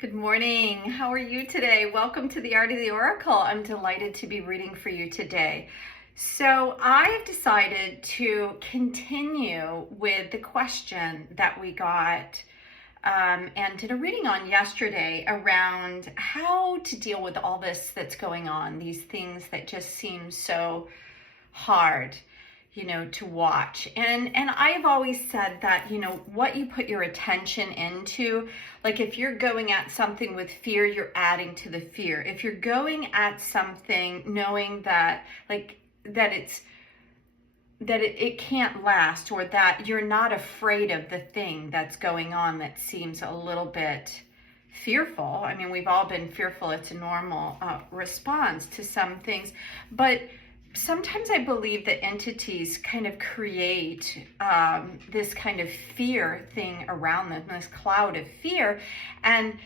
Good morning. How are you today? Welcome to the Art of the Oracle. I'm delighted to be reading for you today. So I have decided to continue with the question that we got and did a reading on yesterday around how to deal with all this that's going on, these things that just seem so hard, to watch. And I've always said that, what you put your attention into, like if you're going at something with fear, you're adding to the fear. If you're going at something knowing that it can't last, or that you're not afraid of the thing that's going on that seems a little bit fearful. I mean, we've all been fearful. It's a normal response to some things, but sometimes I believe that entities kind of create this kind of fear thing around them, this cloud of fear, and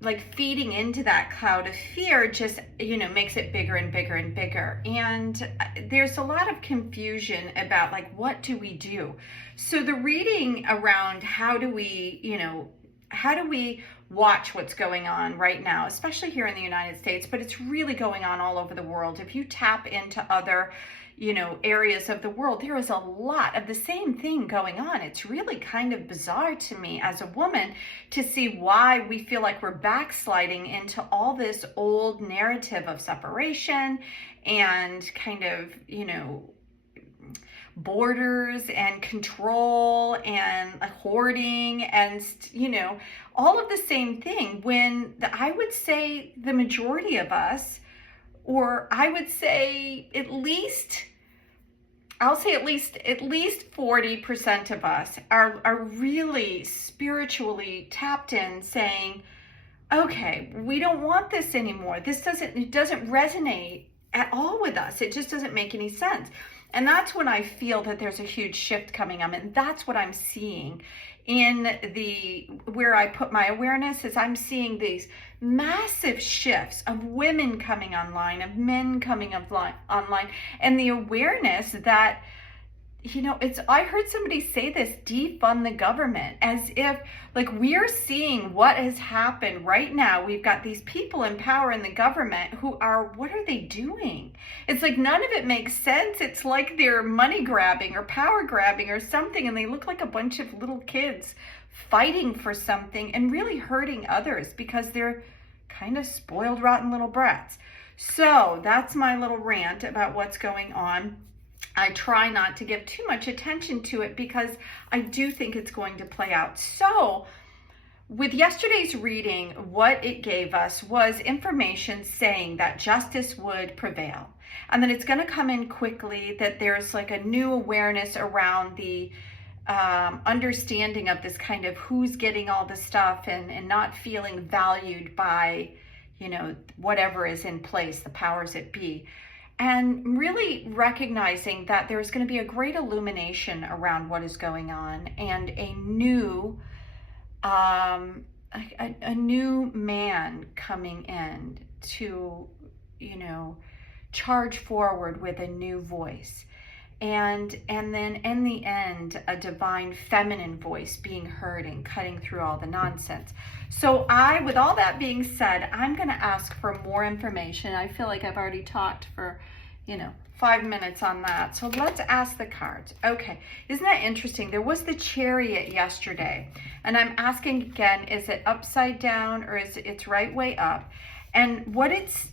like feeding into that cloud of fear just, makes it bigger and bigger and bigger. And there's a lot of confusion about like, what do we do? So the reading around how do we watch what's going on right now, especially here in the United States, but it's really going on all over the world. If you tap into other, areas of the world, there is a lot of the same thing going on. It's really kind of bizarre to me as a woman to see why we feel like we're backsliding into all this old narrative of separation and kind of, borders and control and hoarding and, all of the same thing, when I would say the majority of us, or I would say at least 40% of us are really spiritually tapped in, saying, okay, we don't want this anymore. It doesn't resonate at all with us. It just doesn't make any sense. And that's when I feel that there's a huge shift coming up. And that's what I'm seeing in where I put my awareness, is I'm seeing these massive shifts of women coming online, of men coming online, and the awareness that, I heard somebody say this, defund the government, as if like we're seeing what has happened right now. We've got these people in power in the government who are, what are they doing? It's like none of it makes sense. It's like they're money grabbing or power grabbing or something, and they look like a bunch of little kids fighting for something and really hurting others because they're kind of spoiled, rotten little brats. So that's my little rant about what's going on. I try not to give too much attention to it because I do think it's going to play out. So with yesterday's reading, what it gave us was information saying that justice would prevail, and that it's going to come in quickly, that there's like a new awareness around the understanding of this kind of who's getting all the stuff and not feeling valued by, whatever is in place, the powers that be. And really recognizing that there's going to be a great illumination around what is going on, and a new man coming in to, charge forward with a new voice. And then in the end, a divine feminine voice being heard and cutting through all the nonsense. So with all that being said, I'm going to ask for more information. I feel like I've already talked for, 5 minutes on that. So let's ask the cards. Okay, isn't that interesting? There was the Chariot yesterday, and I'm asking again, is it upside down or is it's right way up? And what it's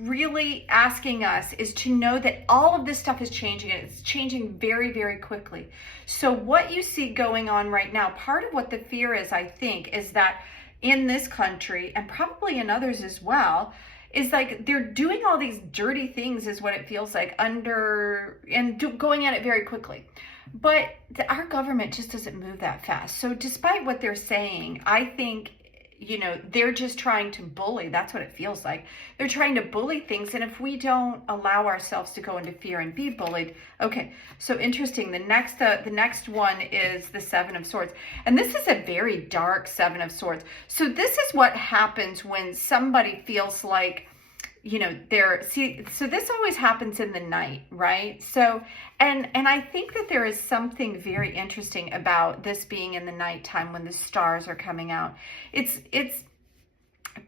really asking us is to know that all of this stuff is changing, and it's changing very, very quickly. So what you see going on right now, part of what the fear is, I think, is that in this country, and probably in others as well, is like they're doing all these dirty things, is what it feels like, going at it very quickly. But our government just doesn't move that fast. So despite what they're saying, I think, they're just trying to bully. That's what it feels like. They're trying to bully things. And if we don't allow ourselves to go into fear and be bullied. Okay, so interesting. The next one is the Seven of Swords. And this is a very dark Seven of Swords. So this is what happens when somebody feels like, so this always happens in the night, right? So, and I think that there is something very interesting about this being in the nighttime when the stars are coming out. It's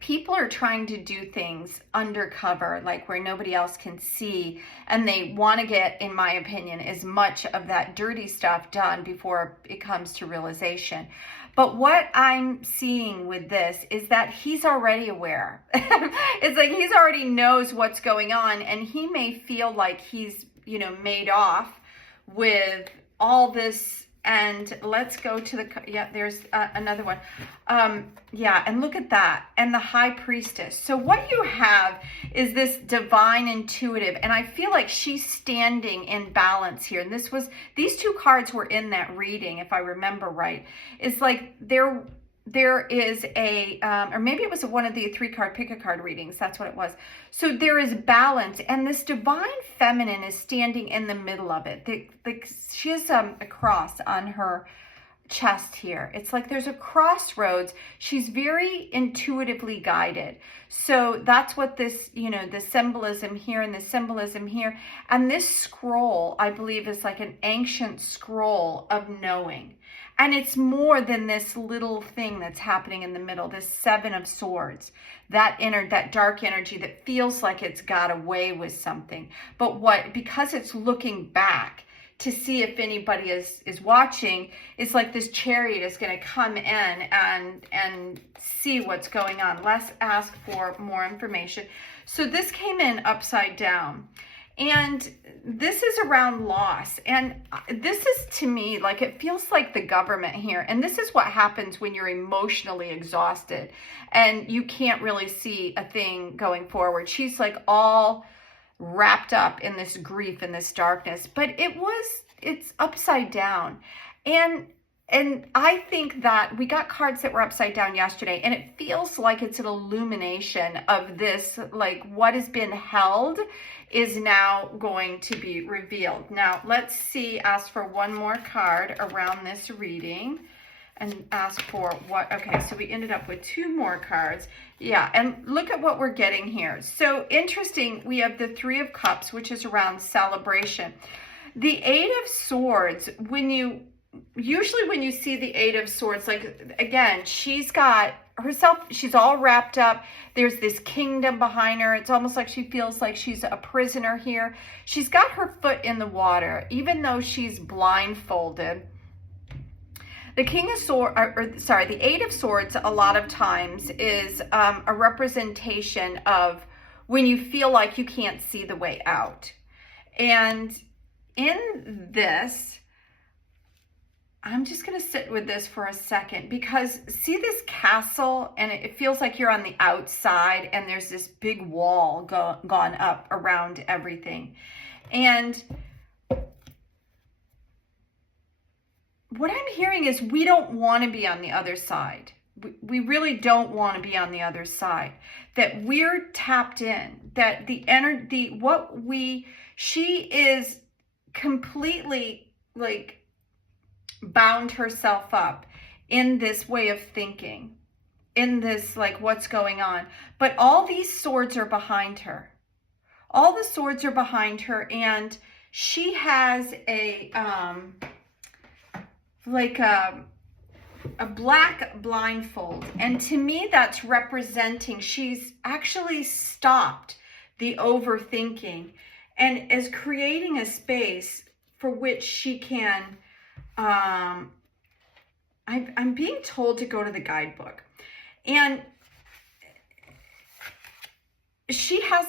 people are trying to do things undercover, like where nobody else can see, and they want to get, in my opinion, as much of that dirty stuff done before it comes to realization. But what I'm seeing with this is that he's already aware. It's like he's already knows what's going on, and he may feel like he's, made off with all this. And let's go to there's another one. And look at that. And the high priestess. So what you have is this divine intuitive. And I feel like she's standing in balance here. And these two cards were in that reading, if I remember right. It's like there is or maybe it was one of the 3-card pick-a-card readings. That's what it was. So there is balance, and this divine feminine is standing in the middle of it. She has a cross on her chest here. It's like there's a crossroads. She's very intuitively guided. So that's what this, the symbolism here and the symbolism here. And this scroll, I believe, is like an ancient scroll of knowing. And it's more than this little thing that's happening in the middle, this 7 of Swords, that dark energy that feels like it's got away with something. But because it's looking back to see if anybody is watching, it's like this chariot is going to come in and see what's going on. Let's ask for more information. So this came in upside down. And this is around loss. And this is, to me, like, it feels like the government here. And this is what happens when you're emotionally exhausted and you can't really see a thing going forward. She's like all wrapped up in this grief and this darkness, but it's upside down. And I think that we got cards that were upside down yesterday, and it feels like it's an illumination of this, like what has been held is now going to be revealed. Now, let's see, ask for one more card around this reading and ask for okay, so we ended up with 2 more cards. Yeah, and look at what we're getting here. So interesting, we have the 3 of Cups, which is around celebration. The 8 of Swords, usually when you see the 8 of Swords, like, again, she's got herself, she's all wrapped up. There's this kingdom behind her. It's almost like she feels like she's a prisoner here. She's got her foot in the water, even though she's blindfolded. The the 8 of Swords, a lot of times, is a representation of when you feel like you can't see the way out. And in this, I'm just going to sit with this for a second, because see this castle, and it feels like you're on the outside and there's this big wall gone up around everything. And what I'm hearing is we don't want to be on the other side. We really don't want to be on the other side. That we're tapped in, that she is completely like bound herself up in this way of thinking, in this like what's going on. But all these swords are behind her. All the swords are behind her, and she has a black blindfold. And to me, that's representing she's actually stopped the overthinking and is creating a space for which she can I'm being told to go to the guidebook, and she has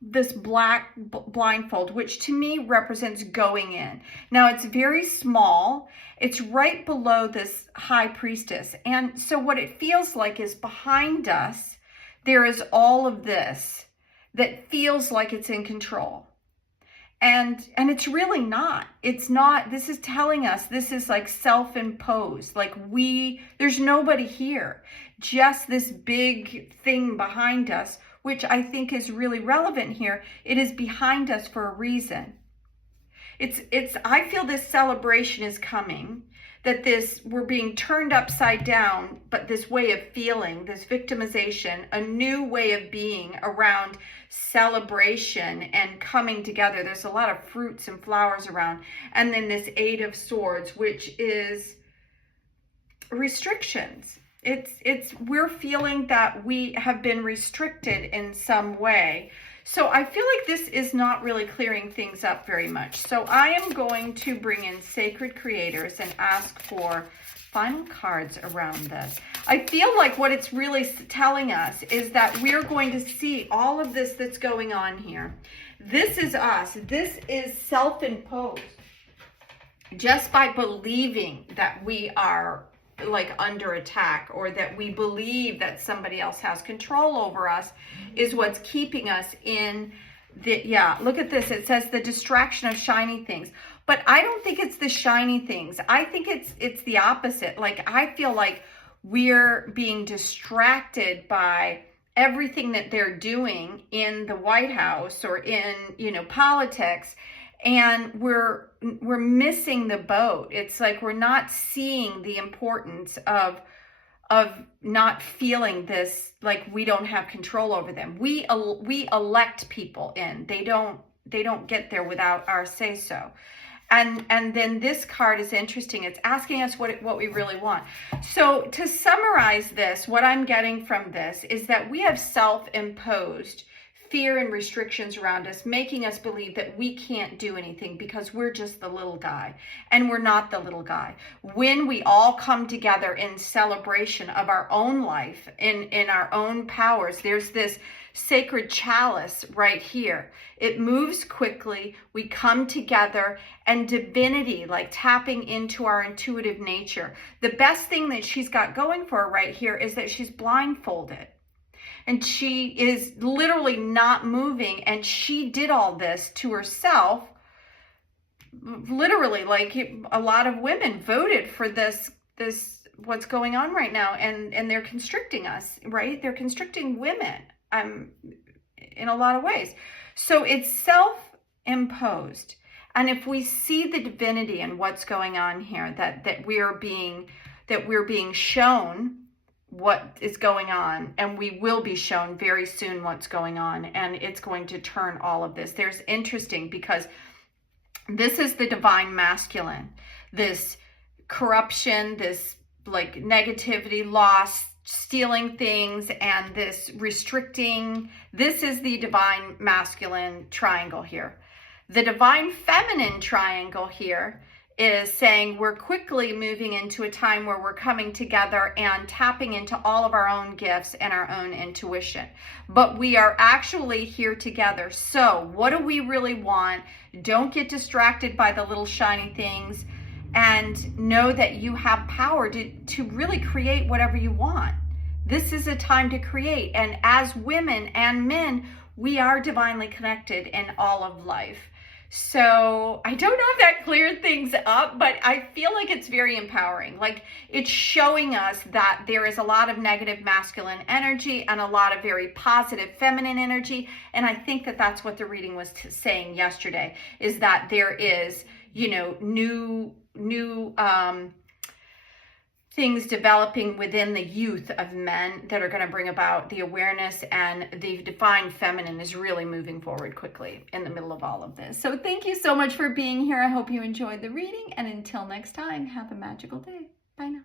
this black blindfold, which to me represents going in. Now it's very small. It's right below this high priestess. And so what it feels like is behind us, there is all of this that feels like it's in control. And it's really not. It's not. This is telling us this is like self-imposed. Like there's nobody here. Just this big thing behind us, which I think is really relevant here. It is behind us for a reason. I feel this celebration is coming, that we're being turned upside down, but this way of feeling, this victimization, a new way of being around celebration and coming together. There's a lot of fruits and flowers around. And then this 8 of Swords, which is restrictions. we're feeling that we have been restricted in some way. So I feel like this is not really clearing things up very much. So I am going to bring in Sacred Creators and ask for final cards around this. I feel like what it's really telling us is that we're going to see all of this that's going on here. This is us. This is self-imposed. Just by believing that we are like under attack, or that we believe that somebody else has control over us, is what's keeping us in the, yeah, look at this. It says the distraction of shiny things. But I don't think it's the shiny things. I think it's the opposite. Like, I feel like we're being distracted by everything that they're doing in the White House or in, you know, politics. And we're missing the boat. It's like we're not seeing the importance of not feeling this, like we don't have control over them. We elect people in. They don't get there without our say so. And then this card is interesting. It's asking us what we really want. So to summarize this, what I'm getting from this is that we have self-imposed fear and restrictions around us, making us believe that we can't do anything because we're just the little guy, and we're not the little guy. When we all come together in celebration of our own life, in our own powers, there's this sacred chalice right here. It moves quickly. We come together, and divinity, like tapping into our intuitive nature. The best thing that she's got going for her right here is that she's blindfolded. And she is literally not moving. And she did all this to herself. Literally, like a lot of women voted for this what's going on right now. And they're constricting us, right? They're constricting women in a lot of ways. So it's self-imposed. And if we see the divinity in what's going on here, that we're being shown what is going on, and we will be shown very soon what's going on, and it's going to turn all of this. There's interesting because this is the divine masculine, this corruption, this like negativity, loss, stealing things, and this restricting. This is the divine masculine triangle here. The divine feminine triangle here is saying we're quickly moving into a time where we're coming together and tapping into all of our own gifts and our own intuition. But we are actually here together. So what do we really want? Don't get distracted by the little shiny things, and know that you have power to really create whatever you want. This is a time to create. And as women and men, we are divinely connected in all of life. So I don't know if that cleared things up, but I feel like it's very empowering. Like, it's showing us that there is a lot of negative masculine energy and a lot of very positive feminine energy. And I think that that's what the reading was saying yesterday, is that there is, you know, new things developing within the youth of men that are going to bring about the awareness, and the divine feminine is really moving forward quickly in the middle of all of this. So thank you so much for being here. I hope you enjoyed the reading, and until next time, have a magical day. Bye now.